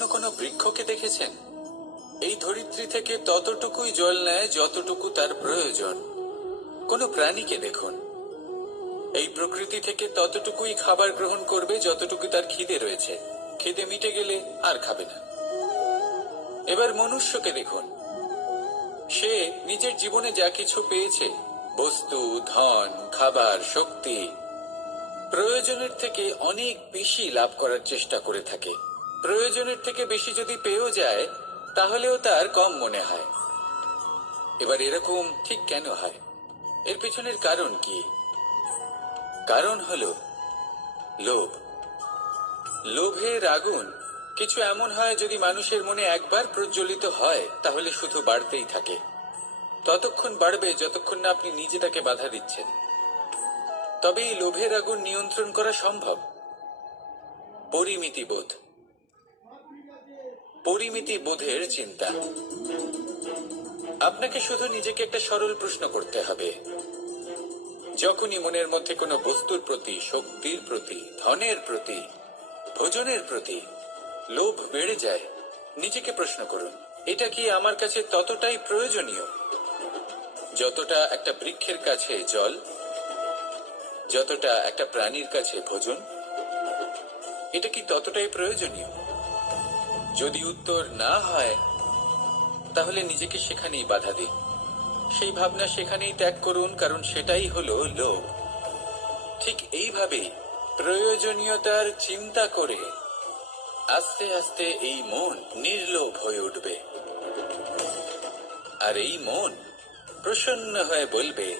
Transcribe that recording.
কখনো কোনো বৃক্ষকে দেখেছেন? এই ধরিত্রী থেকে ততটুকুই জল নেয় যতটুকু তার প্রয়োজন। কোনো প্রাণীকে দেখুন, এই প্রকৃতি থেকে ততটুকুই খাবার গ্রহণ করবে যতটুকু তার খিদে রয়েছে। খিদে মিটে গেলে আর খাবে না। এবার মনুষ্যকে দেখুন, সে নিজের জীবনে যা কিছু পেয়েছে, বস্তু, ধন, খাবার, শক্তি, প্রয়োজনের থেকে অনেক বেশি লাভ করার চেষ্টা করে থাকে। প্রয়োজনের থেকে বেশি যদি পেয়েও যায়, তাহলেও তার কম মনে হয়। এবার এরকম ঠিক কেন হয়? এর পেছনের কারণ কি? কারণ হলো লোভ। লোভের আগুন কিছু এমন হয়, যদি মানুষের মনে একবার প্রজ্বলিত হয় তাহলে শুধু বাড়তেই থাকে। ততক্ষণ বাড়বে যতক্ষণ না আপনি নিজে তাকে বাধা দিচ্ছেন। তবে এই লোভের আগুন নিয়ন্ত্রণ করা সম্ভব। পরিমিতিবোধ, পরিমিতিবোধের চিন্তা। আপনাকে শুধু নিজেকে একটা সরল প্রশ্ন করতে হবে। যখনই মনের মধ্যে কোনো বস্তুর প্রতি, শক্তির প্রতি, ধনের প্রতি, ভোজনের প্রতি লোভ বেড়ে যায়, নিজেকে প্রশ্ন করুন, এটা কি আমার কাছে ততটাই প্রয়োজনীয় যতটা একটা বৃক্ষের কাছে জল, যতটা একটা প্রাণীর কাছে ভোজন? এটা কি ততটাই প্রয়োজনীয়? যদি উত্তর না হয়, তাহলে নিজেকে সেখানেই বাধা দিন। সেই ভাবনা সেখানেই ত্যাগ করুন, কারণ সেটাই হলো লোভ। ঠিক এইভাবেই প্রয়োজনীয়তার চিন্তা করে আস্তে আস্তে এই মন নির্লোভ হয়ে উঠবে। আর এই মন প্রসন্ন হয়ে বলবে,